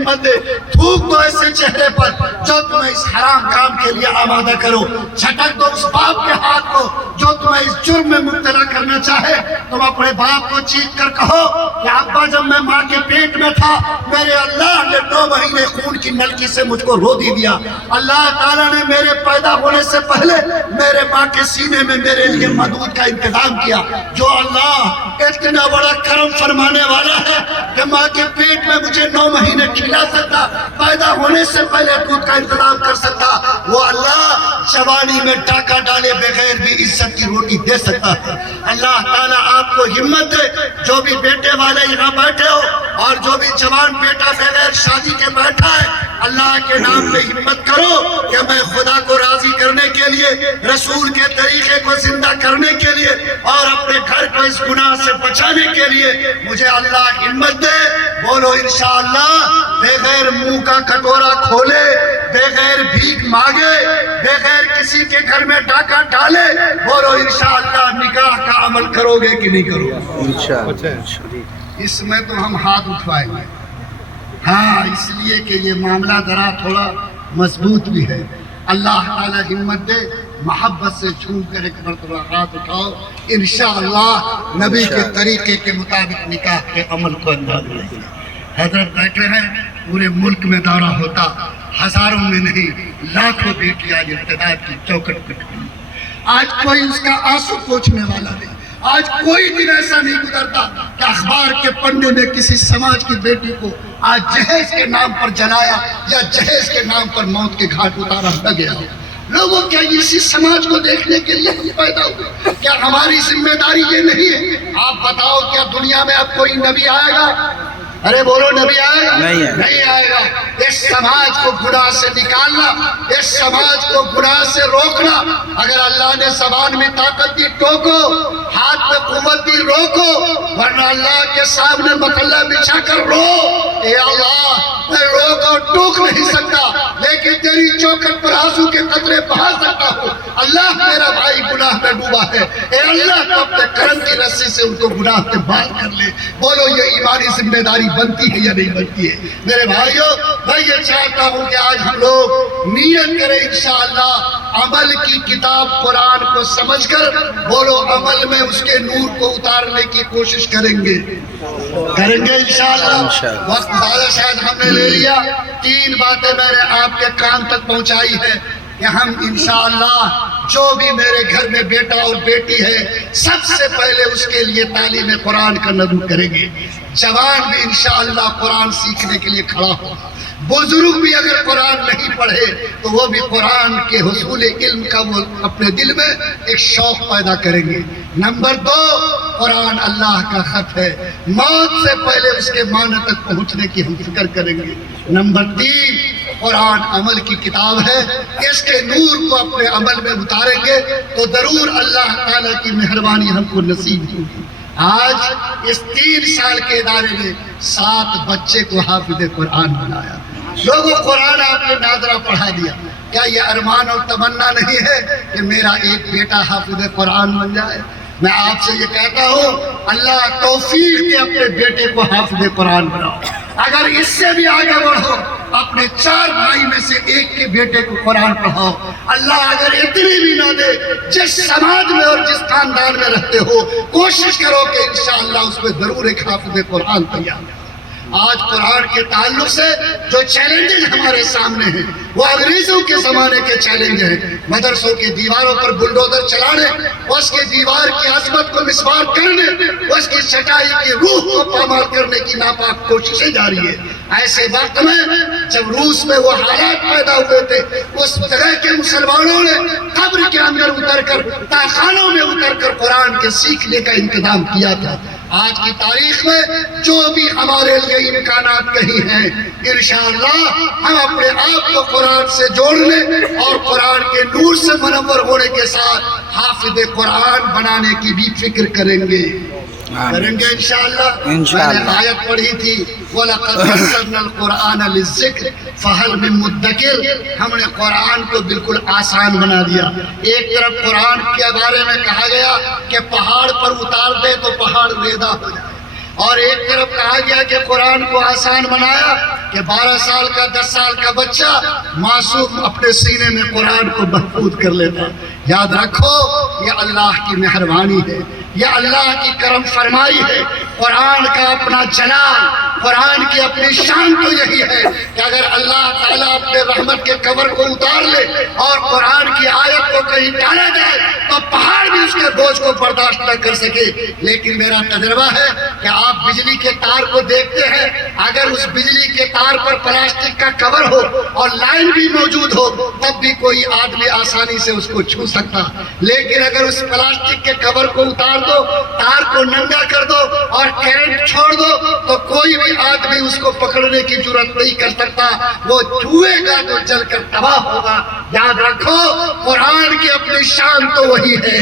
ہمت دے، تھوک دو ایسے چہرے پر جو تمہیں اس حرام کام کے لیے آمادہ کرو، جھٹک دو اس باپ کے ہاتھ کو جو تمہیں اس جرم میں مبتلا کرنا چاہے۔ تم اپنے باپ کو چیخ کر کہو کہ ابا جب میں ماں کے پیٹ میں تھا میرے اللہ نے 9 مہینے خون کی نلکی سے مجھ کو رو دیا، اللہ تعالیٰ نے میرے پیدا ہونے سے پہلے میرے ماں کے سینے میں میرے لیے مدود کا انتظام کیا۔ جو اللہ اتنا بڑا کرم فرمانے والا ہے کہ ماں کے پیٹ میں مجھے 9 مہینے کھلا سکتا، پیدا ہونے سے پہلے دودھ کا انتظام کر سکتا، وہ اللہ جوانی میں ڈاکہ ڈالے بغیر بھی عزت کی روٹی دے سکتا ہے۔ اللہ تعالیٰ آپ کو ہمت دے، جو بھی بیٹے والے یہاں بیٹھے ہو اور جو بھی جوان بیٹا بغیر شادی کے بیٹھا ہے، اللہ کے نام پہ ہمت کرو کہ میں خدا کو راضی کرنے کے لیے، رسول کے طریقے کو زندہ کرنے کے لیے اور اپنے گھر کو اس گناہ سے بچانے کے لیے مجھے اللہ ہمت دے۔ بولو انشاءاللہ، بغیر منہ کا کٹورا کھولے، بغیر بھیک مانگے، بغیر کسی کے گھر میں ڈاکہ ڈالے، بولو انشاءاللہ نکاح کا عمل کرو گے کہ نہیں کرو گے؟ انشاءاللہ۔ اس میں تو ہم ہاتھ اٹھوائیں گے، ہاں، اس لیے کہ یہ معاملہ ذرا تھوڑا مضبوط بھی ہے۔ اللہ تعالیٰ ہمت دے، محبت سے چھوم کر ایک مرتبہ ہاتھ اٹھاؤ، انشاءاللہ نبی کے طریقے کے مطابق نکاح کے عمل کو انجام دیں گے۔ حضرت بیٹھے ہیں، پورے ملک میں دورہ ہوتا، ہزاروں میں نہیں لاکھوں بیٹیاں ارتداد کی چوکٹ پٹ گئی۔ آج کوئی اس کا آنسو پوچھنے والا نہیں، آج کوئی دن ایسا نہیں گزرتا کہ اخبار کے پڑھنے میں کسی سماج کی بیٹی کو آج جہیز کے نام پر جلایا یا جہیز کے نام پر موت کے گھاٹ اتارا نہ گیا ہو۔ لوگوں کیا اسی سماج کو دیکھنے کے لیے ہم پیدا ہوئے؟ کیا ہماری ذمہ داری یہ نہیں ہے؟ آپ بتاؤ، کیا دنیا میں اب کوئی نبی آئے گا؟ ارے بولو، نبی آئے گا؟ نہیں آئے گا۔ اس سماج کو گناہ سے نکالنا، اس سماج کو گناہ سے روکنا، اگر اللہ نے زبان میں طاقت دی ٹوکو، ہاتھ میں قوت دی روکو، ورنہ اللہ کے سامنے مکلہ بچھا کر رو، اے اللہ میں روک اور ٹوک نہیں سکتا، لیکن تیری چوکٹ پر آنسو کے قطرے بہا سکتا ہوں۔ اللہ میرا بھائی گناہ میں ڈوبا ہے، اے اللہ تو اپنے کرم کی رسی سے ان کو گناہ سے بال کر لے۔ بولو، یہ ایمانی ذمہ داری بنتی ہے یا نہیں بنتی ہے؟ میرے بھائیوں، میں یہ چاہتا ہوں کہ آج ہم لوگ نیت کریں انشاءاللہ عمل کی کتاب قرآن کو سمجھ کر، بولو عمل میں اس کے نور کو اتارنے کی کوشش کریں گے انشاءاللہ۔ وقت زیادہ شاید ہم نے لے لیا، 3 باتیں میں نے آپ کے کان تک پہنچائی ہے کہ ہم انشاءاللہ جو بھی میرے گھر میں بیٹا اور بیٹی ہے، سب سے پہلے اس کے لیے تعلیم قرآن کا نظر کریں گے۔ جوان بھی انشاءاللہ قرآن سیکھنے کے لیے کھڑا ہو، بزرگ بھی اگر قرآن نہیں پڑھے تو وہ بھی قرآن کے حصول علم کا وہ اپنے دل میں ایک شوق پیدا کریں گے۔ نمبر 2، قرآن اللہ کا خط ہے، موت سے پہلے اس کے معنی تک پہنچنے کی ہم فکر کریں گے۔ نمبر 3، قرآن عمل کی کتاب ہے، اس کے نور کو اپنے عمل میں اتاریں گے تو ضرور اللہ تعالیٰ کی مہربانی ہم کو نصیب ہوگی۔ آج اس 3 سال کے ادارے نے 7 بچے کو حافظ قرآن بنایا۔ لوگوں، قرآن آپ نے ناظرہ پڑھا دیا، کیا یہ ارمان اور تمنا نہیں ہے کہ میرا ایک بیٹا حافظ قرآن بن جائے؟ میں آپ سے یہ کہتا ہوں، اللہ توفیق دے اپنے بیٹے کو حافظ قرآن بناؤ۔ اگر اس سے بھی آگے بڑھو، اپنے 4 بھائی میں سے ایک کے بیٹے کو قرآن پڑھاؤ۔ اللہ اگر اتنی بھی نہ دے، جس سماج میں اور جس خاندان میں رہتے ہو، کوشش کرو کہ انشاءاللہ اس میں ضرور ایک حافظ قرآن تیار ہو۔ آج قرآن کے تعلق سے جو چیلنجز ہمارے سامنے ہیں وہ انگریزوں کے زمانے کے چیلنج ہیں۔ مدرسوں کی دیواروں پر بلڈوزر چلانے، اس کے دیوار کی عظمت کو مسمار کرنے، اس کی چٹائی کی روح کو پامال کرنے کی ناپاک کوششیں جاری ہے۔ ایسے وقت میں جب روس میں وہ حالات پیدا ہوئے تھے، اس جگہ کے مسلمانوں نے قبر کے اندر اتر کر، تاخانوں میں اتر کر قرآن کے سیکھنے کا انتظام کیا تھا۔ آج کی تاریخ میں جو بھی ہمارے لیے امکانات کہیں ہیں، انشاءاللہ ہم اپنے آپ کو قرآن سے جوڑنے اور قرآن کے نور سے منور ہونے کے ساتھ حافظ قرآن بنانے کی بھی فکر کریں گے انشاءاللہ۔ میں نے آیت پڑھی تھی، وَلَقَدْ يَسَّرْنَا الْقُرْآنَ لِلذِّكْرِ فَهَلْ مِن مُدَّكِرٍ۔ ہم نے قرآن کو بالکل آسان بنا دیا۔ ایک طرف قرآن کے بارے میں کہا گیا کہ پہاڑ پر اتار دے تو پہاڑ ریزہ ہو جائے، اور ایک طرف کہا گیا کہ قرآن کو آسان بنایا کہ 12 سال کا 10 سال کا بچہ معصوم اپنے سینے میں قرآن کو محفوظ کر لیتا. یاد رکھو یہ اللہ کی مہربانی ہے, یہ اللہ کی کرم فرمائی ہے. قرآن کا اپنا جلال, قرآن کی اپنی شان تو یہی ہے کہ اگر اللہ تعالیٰ اپنے رحمت کے کور کو اتار لے اور قرآن کی آیت کو کہیں ڈالا جائے تو پہاڑ بھی اس کے بوجھ کو برداشت نہ کر سکے. لیکن میرا تجربہ ہے کہ آپ بجلی کے تار کو دیکھتے ہیں, اگر اس بجلی کے تار پر پلاسٹک کا کور ہو اور لائن بھی موجود ہو تب بھی کوئی آدمی آسانی سے اس کو چھو سکتا. لیکن اگر اس پلاسٹک کے کور کو اتار دو, تار کو ننگا کر دو اور کرنٹ چھوڑ دو تو کوئی بھی آدمی اس کو پکڑنے کی جرات نہیں کر سکتا. وہ چھوئے گا تو جل کر تباہ ہوگا. یاد رکھو قرآن کی اپنی شان تو وہی ہے,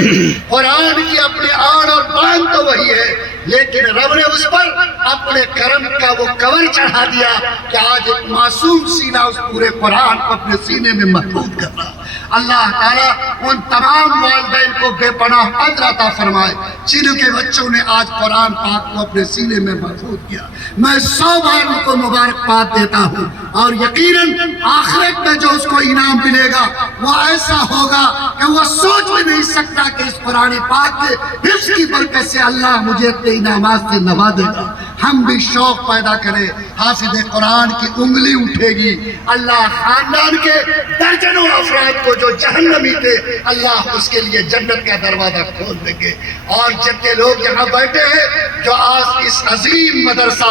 قرآن کی اپنی آن اور بان تو وہی ہے, لیکن رب نے اس پر اپنے کرم کا وہ کور چڑھا دیا کہ آج ایک معصوم سینہ اس پورے قرآن کو اپنے سینے میں محفوظ کر رہا. اللہ تعالیٰ ان تمام والدین کو بے پناہ اجر عطا فرمائے جن کے بچوں نے آج قرآن پاک کو اپنے سینے میں محفوظ کیا. میں 100 بار ان کو مبارکباد دیتا ہوں اور یقیناً آخرت میں جو اس کو انعام ملے گا وہ ایسا ہوگا کہ وہ سوچ بھی نہیں سکتا کہ اس قرآن پاک کے حفظ کی برکت سے اللہ مجھے اپنے انعامات سے نوازے گا. ہم بھی شوق پیدا کریں, حافظ قرآن کی انگلی اٹھے گی. اللہ خاندان کے درجنوں افراد کو جو جہنمی تھے اللہ اس کے لیے جنت کا دروازہ کھول دیں گے. اور جتنے لوگ یہاں بیٹھے ہیں جو آج اس عظیم مدرسہ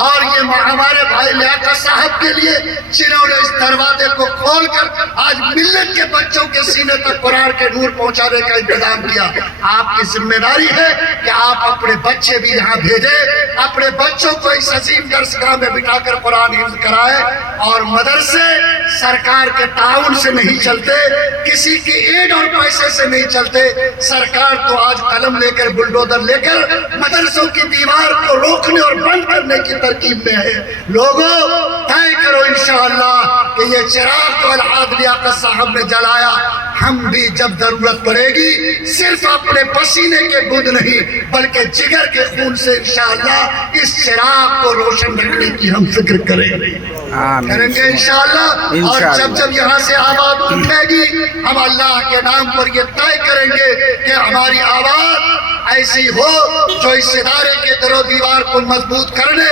اور یہ ہمارے بھائی لیاقت صاحب کے لیے جنہوں نے اس دروازے کو کھول کر آج ملت کے بچوں کے سینے تک قرآن کے نور پہنچانے کا انتظام کیا, آپ کی ذمہ داری ہے کہ آپ اپنے بچے بھی یہاں بھیجیں, اپنے بچوں کو اس عظیم درسگاہ میں بٹھا کر قرآن حفظ کرائے. اور مدرسے سرکار کے تعاون سے نہیں چلتے, کسی کی ایڈ اور پیسے سے نہیں چلتے. سرکار تو آج قلم لے کر بلڈوزر لے کر مدرسوں کی دیوار کو روکنے اور بند کرنے کی ترکیب میں ہے. لوگوں طے کرو انشاءاللہ کہ یہ چراغ تو الحاج لیاقت صاحب نے جلایا, ہم بھی جب ضرورت پڑے گی صرف اپنے پسینے کے بند نہیں بلکہ جگر کے خون سے انشاءاللہ اس چراغ کو روشن رکھنے کی ہم فکر کریں گے انشاءاللہ. اور جب یہاں سے آواز اٹھے گی ہم اللہ کے نام پر یہ طے کریں گے کہ ہماری آواز ایسی ہو جو اس ادارے کے در و دیوار کو مضبوط کرنے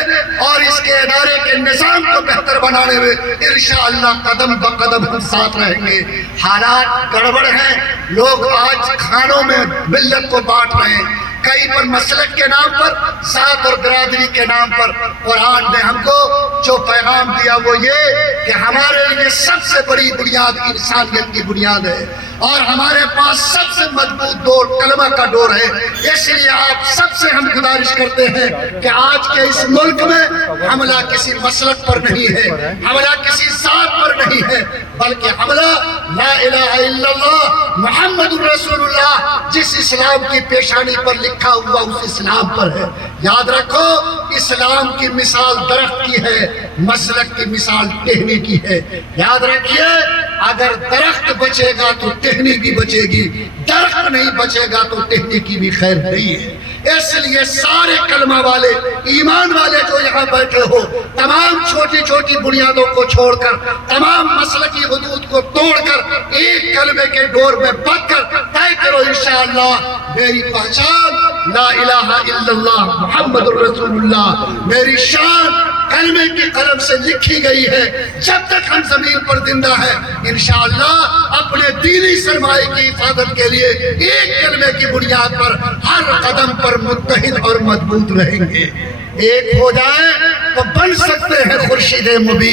اور اس کے ادارے کے نظام کو بہتر بنانے میں انشاءاللہ قدم بقدم ہم ساتھ رہیں گے. حالات گڑبڑ ہیں, لوگ آج کھانوں میں ملت کو بانٹ رہے ہیں, کئی پر مسلک کے نام پر, ذات اور برادری کے نام پر. قرآن نے ہم کو جو پیغام دیا وہ یہ کہ ہمارے لیے سب سے بڑی بنیاد انسانیت کی بنیاد ہے اور ہمارے پاس سب سے مضبوط ڈور کلمہ کا ڈور ہے. اس لیے آپ سب سے ہم گزارش کرتے ہیں کہ آج کے اس ملک میں حملہ کسی مسلک پر نہیں ہے, حملہ کسی ذات پر نہیں ہے, بلکہ حملہ لا الہ الا اللہ محمد رسول اللہ جس اسلام کی پیشانی پر لکھا ہوا اس اسلام پر ہے. یاد رکھو اسلام کی مثال درخت کی ہے, مسلک کی مثال ٹہنی کی ہے. یاد رکھیے اگر درخت بچے گا تو ٹہنی بھی بچے گی, درخت نہیں بچے گا تو ٹہنی کی بھی خیر نہیں ہے. اس لیے سارے کلمہ والے ایمان والے جو یہاں بیٹھے ہو تمام چھوٹی چھوٹی بنیادوں کو چھوڑ کر, تمام مسلکی حدود کو توڑ کر ایک کلمے کے ڈور میں بندھ کر طے کرو انشاءاللہ میری پہچان لا الہ الا اللہ محمد رسول اللہ, میری شان کلمے کی قلم سے لکھی گئی ہے. جب تک ہم زمین پر زندہ ہیں انشاءاللہ اپنے دینی سرمایہ کی حفاظت کے لیے ایک کلمے کی بنیاد پر ہر قدم پر متحد اور مضبوط رہیں گے. ایک ہو جائے تو بن سکتے ہیں خورشید مبین.